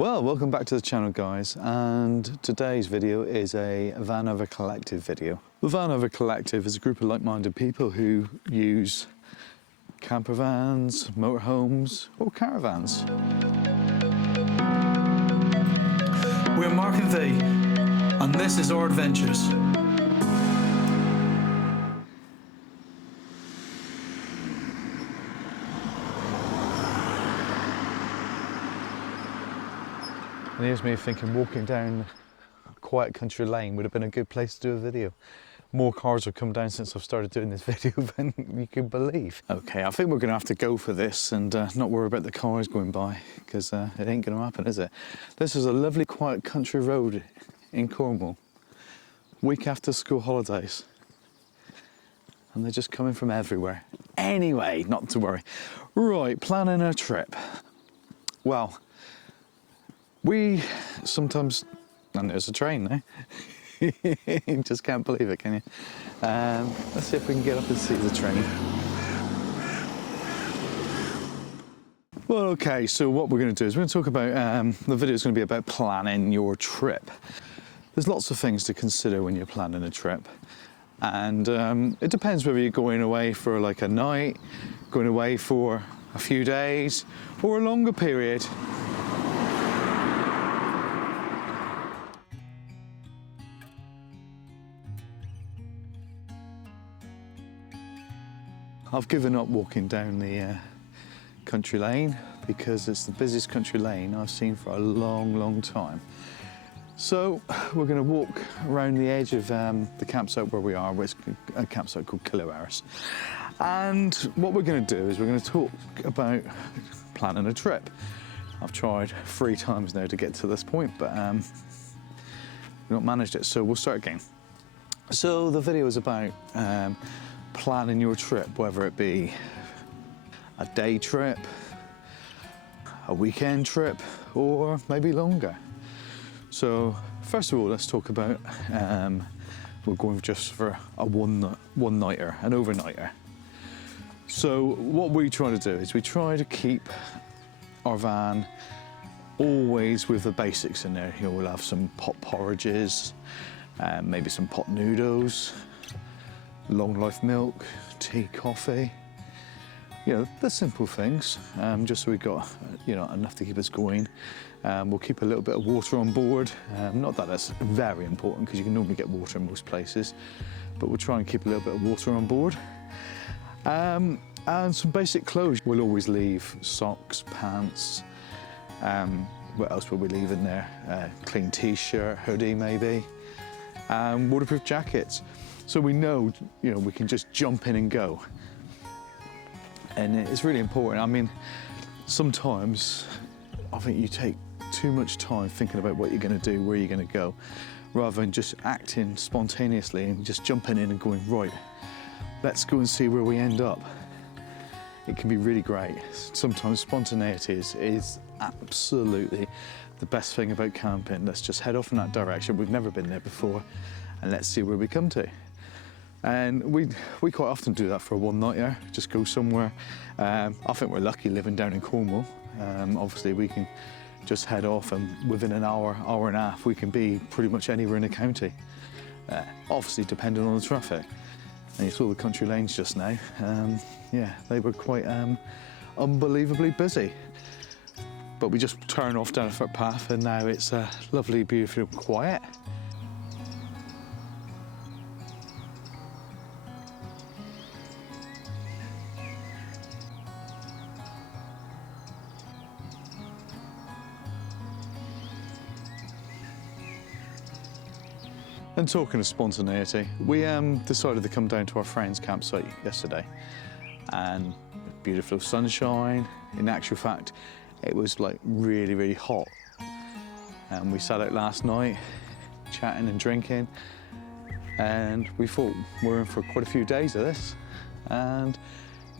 Well, welcome back to the channel, guys, and today's video is a Van Over Collective video. The Van Over Collective is a group of like-minded people who use camper vans, motorhomes or caravans. We're Mark and V, and this is our adventures. And here's me thinking walking down a quiet country lane would have been a good place to do a video. More cars have come down since I've started doing this video than you can believe. Okay, I think we're gonna have to go for this and not worry about the cars going by, because it ain't gonna happen, is it? This is a lovely quiet country road in Cornwall, week after school holidays. And they're just coming from everywhere. Anyway, not to worry. Right, planning a trip. Well, we sometimes, and there's a train now. You just can't believe it, can you? Let's see if we can get up and see the train. Well, okay, so what we're going to do is we're going to talk about, the video is going to be about planning your trip. There's lots of things to consider when you're planning a trip. And it depends whether you're going away for like a night, going away for a few days, or a longer period. I've given up walking down the country lane because it's the busiest country lane I've seen for a long, long time. So we're going to walk around the edge of the campsite where we are, which is a campsite called ENQUIRIES. And what we're going to do is we're going to talk about planning a trip. I've tried 3 times now to get to this point, but we've not managed it, so we'll start again. So the video is about planning your trip, whether it be a day trip, a weekend trip, or maybe longer. So first of all, let's talk about we're going just for a one-nighter, an overnighter. So what we try to do is we try to keep our van always with the basics in there. You know, we'll have some pot porridges, maybe some pot noodles, long life milk, tea, coffee, you know, the simple things, just so we've got, you know, enough to keep us going. We'll keep a little bit of water on board, not that that's very important because you can normally get water in most places, but we'll try and keep a little bit of water on board. And some basic clothes. We'll always leave socks, pants, what else will we leave in there? Clean t-shirt, hoodie maybe, waterproof jackets. So we know, you know, we can just jump in and go. And it's really important. I mean, sometimes I think you take too much time thinking about what you're going to do, where you're going to go, rather than just acting spontaneously and just jumping in and going, right, let's go and see where we end up. It can be really great. Sometimes spontaneity is absolutely the best thing about camping. Let's just head off in that direction. We've never been there before, and let's see where we come to. And we quite often do that for a one-nighter, just go somewhere. I think we're lucky living down in Cornwall. Obviously we can just head off and within an hour, hour and a half, we can be pretty much anywhere in the county. Obviously depending on the traffic. And you saw the country lanes just now. Yeah, they were quite unbelievably busy. But we just turn off down a footpath and now it's lovely, beautiful, quiet. And talking of spontaneity, we decided to come down to our friend's campsite yesterday, and beautiful sunshine. In actual fact, it was like really, really hot. And we sat out last night, chatting and drinking, and we thought we're in for quite a few days of this. And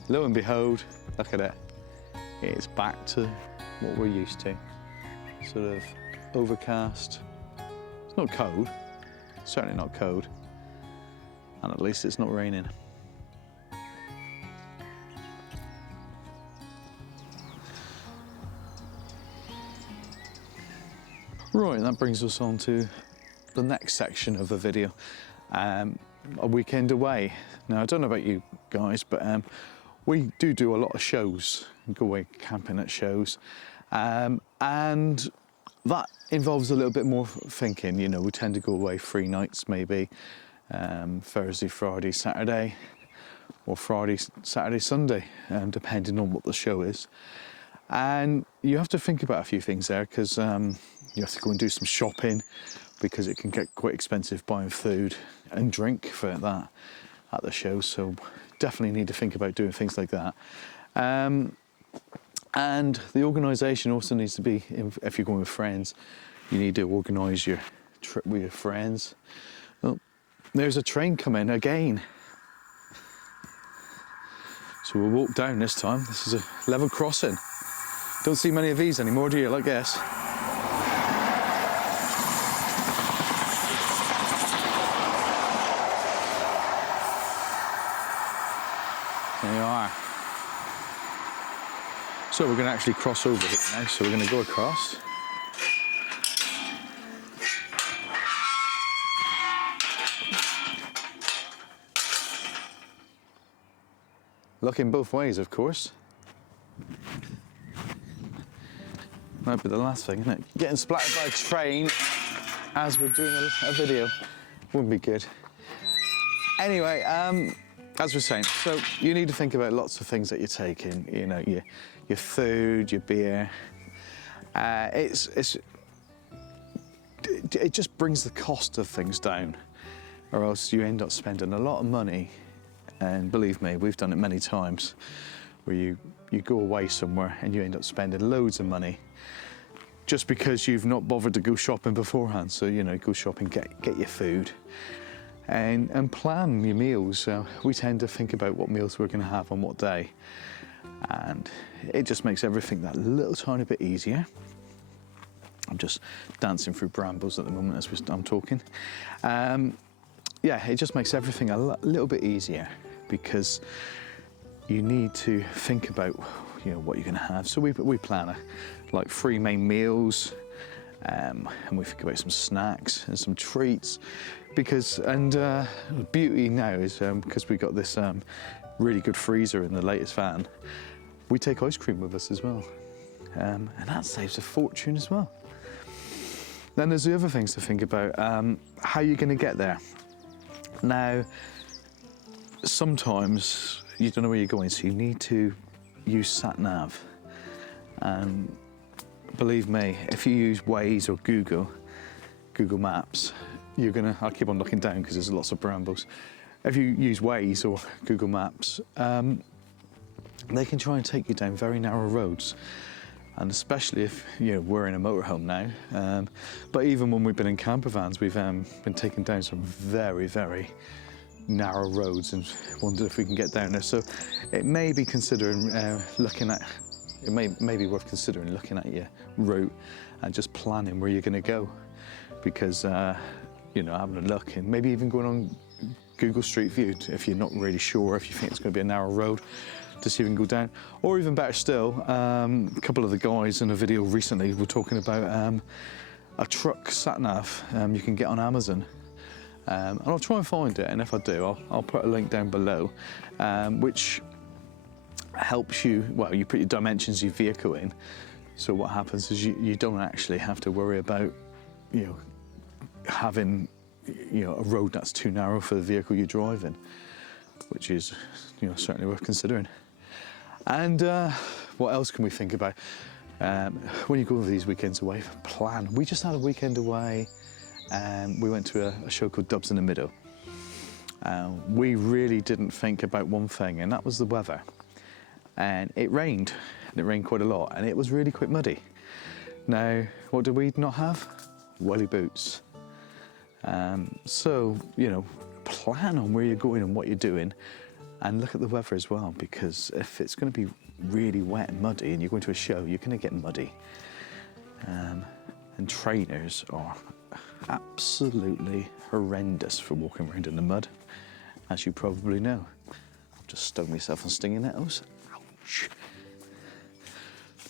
lo and behold, look at it. It's back to what we're used to. Sort of overcast. It's not cold. Certainly not cold, and at least it's not raining. Right, that brings us on to the next section of the video, a weekend away. Now, I don't know about you guys, but we do a lot of shows, go away camping at shows, and that involves a little bit more thinking. You know, we tend to go away 3 nights maybe, Thursday, Friday, Saturday, or Friday, Saturday, Sunday, depending on what the show is. And you have to think about a few things there, because you have to go and do some shopping, because it can get quite expensive buying food and drink for that at the show. So definitely need to think about doing things like that. And the organisation also needs to be, if you're going with friends, you need to organise your trip with your friends. Oh, there's a train coming again. So we'll walk down this time. This is a level crossing. Don't see many of these anymore, do you? I guess. There you are. So we're going to actually cross over here now. So we're going to go across. Looking both ways, of course. Might be the last thing, isn't it? Getting splattered by a train as we're doing a video wouldn't be good. Anyway, as we're saying, so you need to think about lots of things that you're taking. You know, your food, your beer. It just brings the cost of things down, or else you end up spending a lot of money. And believe me, we've done it many times, where you go away somewhere and you end up spending loads of money just because you've not bothered to go shopping beforehand. So, you know, go shopping, get your food and plan your meals. We tend to think about what meals we're going to have on what day, and it just makes everything that little tiny bit easier. I'm just dancing through brambles at the moment as I'm talking. Yeah, it just makes everything a little bit easier, because you need to think about, you know, what you're going to have. So we plan like 3 main meals, and we think about some snacks and some treats, because the beauty now is because we got this really good freezer in the latest van, we take ice cream with us as well, and that saves a fortune as well. Then there's the other things to think about. How you're going to get there. Now, sometimes you don't know where you're going, so you need to use sat-nav. Believe me, if you use Waze or Google Maps, I'll keep on looking down because there's lots of brambles. If you use Waze or Google Maps, they can try and take you down very narrow roads. And especially if, you know, we're in a motorhome now, but even when we've been in camper vans, we've been taken down some very, very narrow roads and wondered if we can get down there. So it may be considering it may be worth considering looking at your route and just planning where you're going to go, because you know, having a look and maybe even going on Google Street View if you're not really sure, if you think it's going to be a narrow road, to see if you can go down. Or even better still, a couple of the guys in a video recently were talking about a truck sat-nav you can get on Amazon. And I'll try and find it, and if I do, I'll put a link down below, which helps you, well, you put your dimensions of your vehicle in, so what happens is you don't actually have to worry about, you know, having, you know, a road that's too narrow for the vehicle you're driving, which is, you know, certainly worth considering. And what else can we think about? When you go over these weekends away, plan. We just had a weekend away, and we went to a show called Dubs in the Middle. We really didn't think about one thing, and that was the weather. And it rained quite a lot, and it was really quite muddy. Now, what did we not have? Welly boots. So, you know, plan on where you're going and what you're doing, and look at the weather as well, because if it's going to be really wet and muddy and you're going to a show, you're going to get muddy. And trainers are absolutely horrendous for walking around in the mud, as you probably know. I've just stung myself on stinging nettles. Ouch.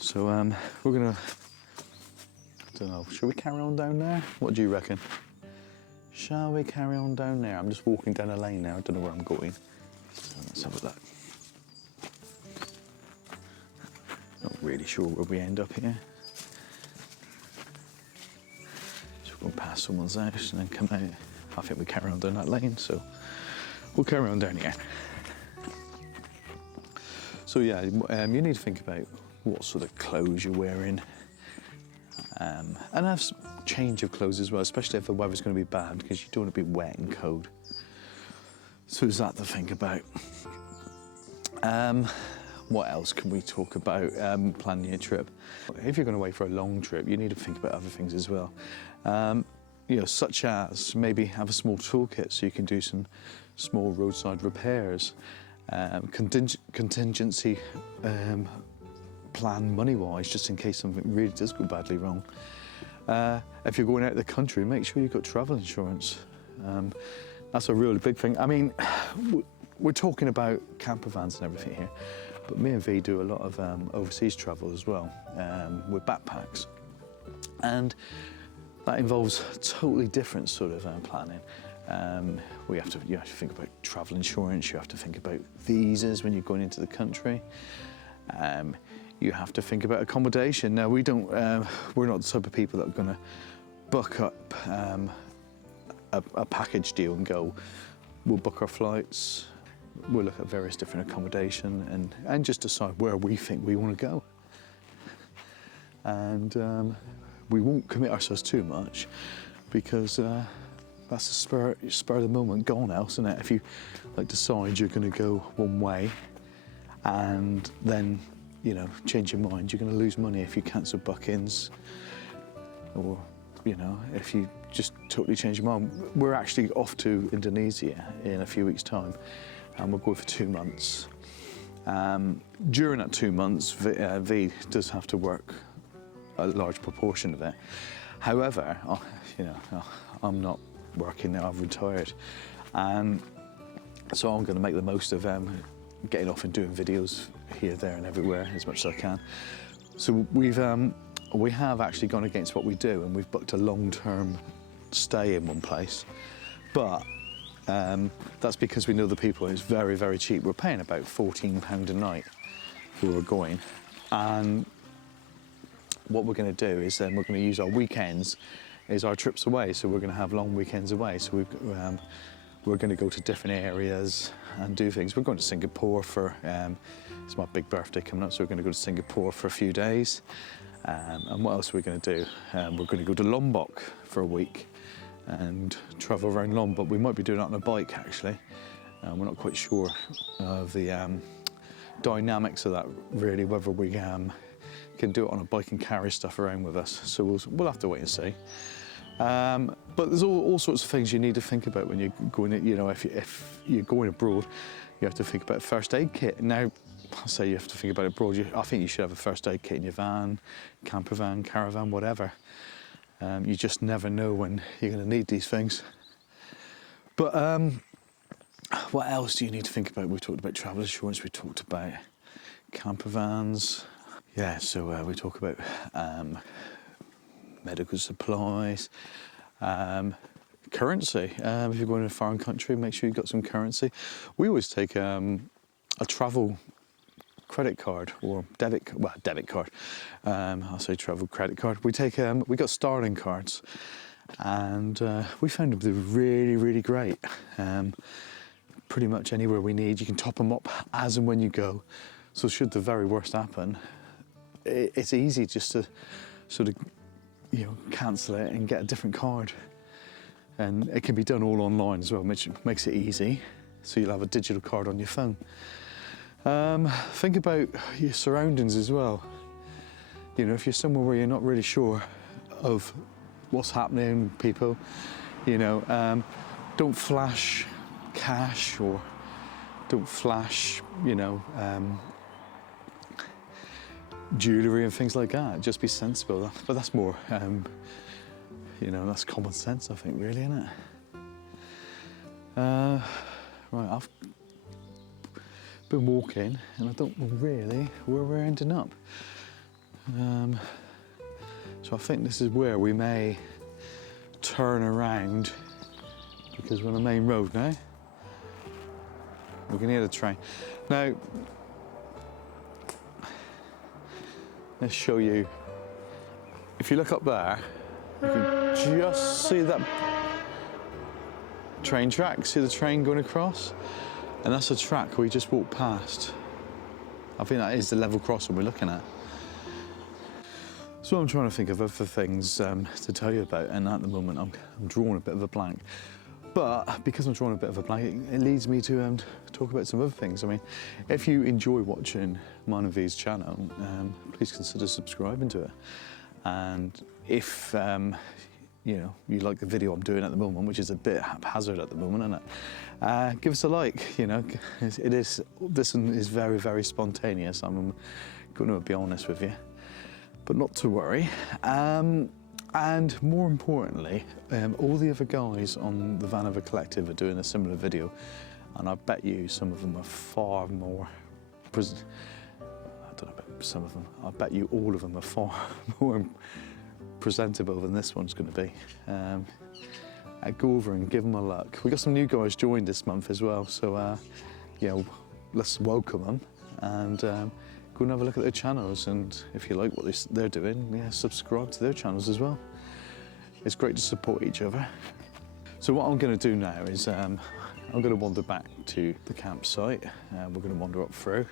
So we're going to don't know, shall we carry on down there? What do you reckon? Shall we carry on down there? I'm just walking down a lane now, I don't know where I'm going. So let's have a look. Not really sure where we end up here. So we're going past someone's house and then come out. I think we carry on down that lane, so we'll carry on down here. So yeah, you need to think about what sort of clothes you're wearing. And have change of clothes as well, especially if the weather's going to be bad, because you don't want to be wet and cold. So there's that to think about. What else can we talk about planning your trip? If you're going away for a long trip, you need to think about other things as well. You know, such as maybe have a small toolkit so you can do some small roadside repairs. Contingency plan money-wise, just in case something really does go badly wrong. If you're going out of the country, make sure you've got travel insurance. That's a really big thing. I mean, we're talking about camper vans and everything here, but me and V do a lot of overseas travel as well, with backpacks. And that involves totally different sort of planning. You have to think about travel insurance, you have to think about visas when you're going into the country. You have to think about accommodation. Now, we're not the type of people that are going to book up a package deal and go, we'll book our flights, we'll look at various different accommodation and just decide where we think we want to go. And we won't commit ourselves too much, because that's the spur of the moment gone else, isn't it? If you decide you're going to go one way and then change your mind, you're going to lose money if you cancel bookings, or if you just totally change your mind. We're actually off to Indonesia in a few weeks' time, and we'll go for 2 months. During that 2 months, V does have to work a large proportion of it. However, I'm not working now, I've retired, and so I'm going to make the most of getting off and doing videos here, there and everywhere as much as I can. So we have actually gone against what we do, and we've booked a long-term stay in one place, but that's because we know the people, and it's very, very cheap. We're paying about £14 a night where we're going, and what we're going to do is we're going to use our weekends as our trips away. So we're going to have long weekends away. So we're going to go to different areas and do things. We're going to Singapore for, it's my big birthday coming up, so we're going to go to Singapore for a few days. And what else are we going to do? We're going to go to Lombok for a week and travel around Lombok. We might be doing that on a bike, actually. We're not quite sure of the dynamics of that, really, whether we can do it on a bike and carry stuff around with us. So we'll have to wait and see. But there's all sorts of things you need to think about when you're going, if you're going abroad, you have to think about a first aid kit. Now, I say you have to think about it abroad, I think you should have a first aid kit in your van, camper van, caravan, whatever. You just never know when you're going to need these things. But what else do you need to think about? We've talked about travel insurance, we talked about camper vans. Yeah, so we talk about medical supplies, currency. If you're going to a foreign country, make sure you've got some currency. We always take a travel credit card or debit card. I'll say travel credit card. We got Starling cards, and we found them to be really, really great. Pretty much anywhere we need, you can top them up as and when you go. So should the very worst happen, it's easy just to sort of cancel it and get a different card, and it can be done all online as well, which makes it easy. So you'll have a digital card on your phone. Think about your surroundings as well. If you're somewhere where you're not really sure of what's happening, people, don't flash cash, or don't flash jewellery and things like that. Just be sensible. But that's more, that's common sense, I think, really, isn't it? Right, I've been walking and I don't know really where we're ending up. So So I think this is where we may turn around, because we're on the main road now. We can hear the train. Now, let's show you. If you look up there, you can just see that train track. See the train going across? And that's a track we just walked past. I think that is the level crossing we're looking at. So I'm trying to think of other things to tell you about, and at the moment I'm drawing a bit of a blank. But because I'm drawing a bit of a blank, it leads me to talk about some other things. I mean, if you enjoy watching mine and V's channel, please consider subscribing to it. And if you know, you like the video I'm doing at the moment, which is a bit haphazard at the moment, isn't it? Give us a like. You know, this one is very, very spontaneous. I'm going to be honest with you, but not to worry. And more importantly, all the other guys on the Vanover Collective are doing a similar video, and I bet you some of them are far more. I don't know about some of them. I bet you all of them are far more presentable than this one's going to be. Go over and give them a look. We got some new guys joined this month as well, so yeah, let's welcome them and go and have a look at their channels. And if you like what they're doing, yeah, subscribe to their channels as well. It's great to support each other. So what I'm going to do now is I'm going to wander back to the campsite. We're going to wander up through.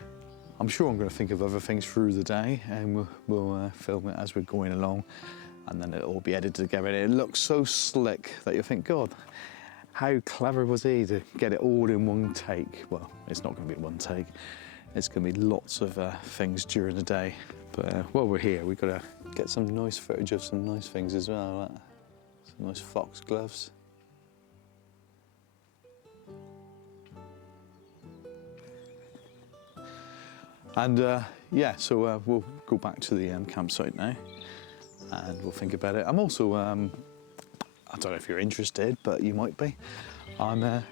I'm sure I'm going to think of other things through the day, and we'll film it as we're going along, and then it'll all be edited together. And it looks so slick that you think, God, how clever was he to get it all in one take? Well, it's not going to be one take. It's going to be lots of things during the day. But while we're here, we've got to get some nice footage of some nice things as well. Like some nice foxgloves. And yeah, so we'll go back to the campsite now, and we'll think about it. I'm also, I don't know if you're interested, but you might be. I'm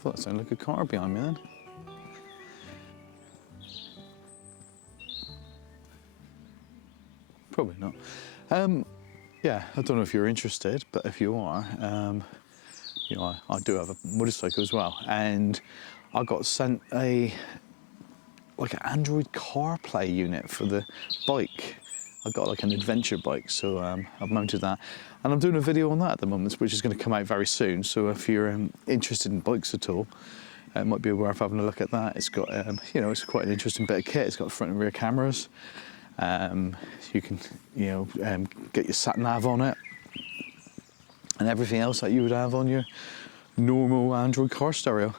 thought that sounded like a car behind me then. Probably not. Yeah, I don't know if you're interested, but if you are, you know, I do have a motorcycle as well, and I got sent like an Android CarPlay unit for the bike. I got like an adventure bike, so I've mounted that, and I'm doing a video on that at the moment, which is going to come out very soon. So if you're interested in bikes at all, it might be worth having a look at that. It's got, you know, it's quite an interesting bit of kit. It's got front and rear cameras. You can, you know, get your sat nav on it, and everything else that you would have on your normal Android car stereo.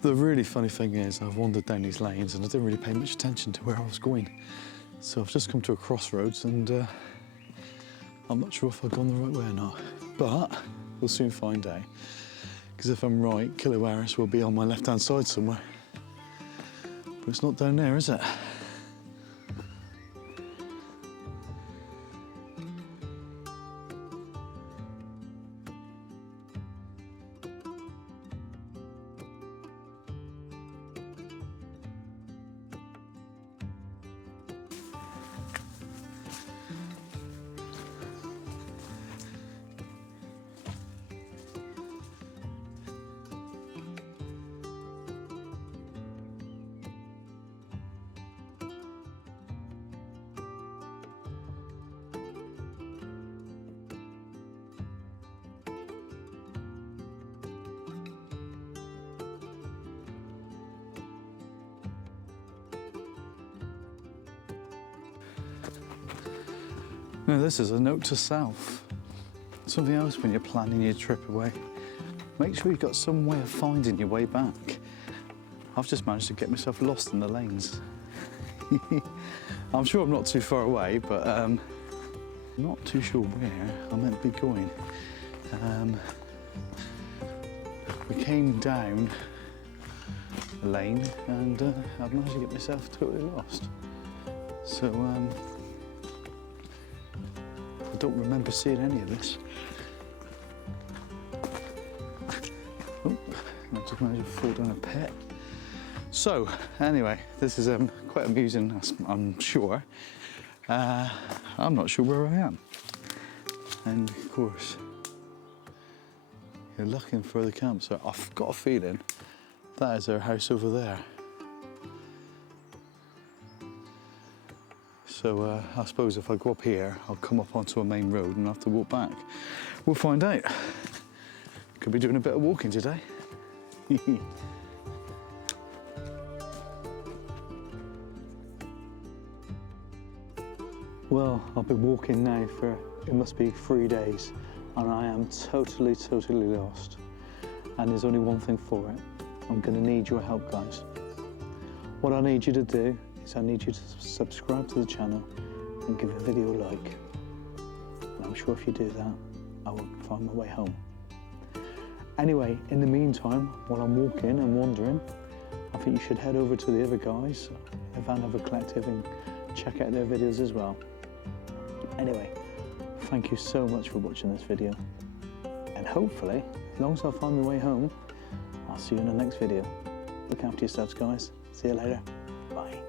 The really funny thing is, I've wandered down these lanes and I didn't really pay much attention to where I was going. So I've just come to a crossroads, and I'm not sure if I've gone the right way or not. But we'll soon find out. Because if I'm right, Killuaris will be on my left-hand side somewhere. But it's not down there, is it? Now this is a note to self. Something else when you're planning your trip away. Make sure you've got some way of finding your way back. I've just managed to get myself lost in the lanes. I'm sure I'm not too far away, but not too sure where I'm meant to be going. We came down a lane and I've managed to get myself totally lost. So I don't remember seeing any of this. Oh, I just managed to fall down a pit. So anyway, this is quite amusing, I'm sure. I'm not sure where I am. And of course, you're looking for the campsite. I've got a feeling that is our house over there. So I suppose if I go up here, I'll come up onto a main road and have to walk back. We'll find out. Could be doing a bit of walking today. Well, I've been walking now for, it must be 3 days, and I am totally lost. And there's only one thing for it. I'm gonna need your help, guys. What I need you to do is I need you to subscribe to the channel and give a video a like. And I'm sure if you do that, I will find my way home. Anyway, in the meantime, while I'm walking and wandering, I think you should head over to the other guys, the Van Hover Collective, and check out their videos as well. Anyway, thank you so much for watching this video. And hopefully, as long as I find my way home, I'll see you in the next video. Look after yourselves, guys. See you later. Bye.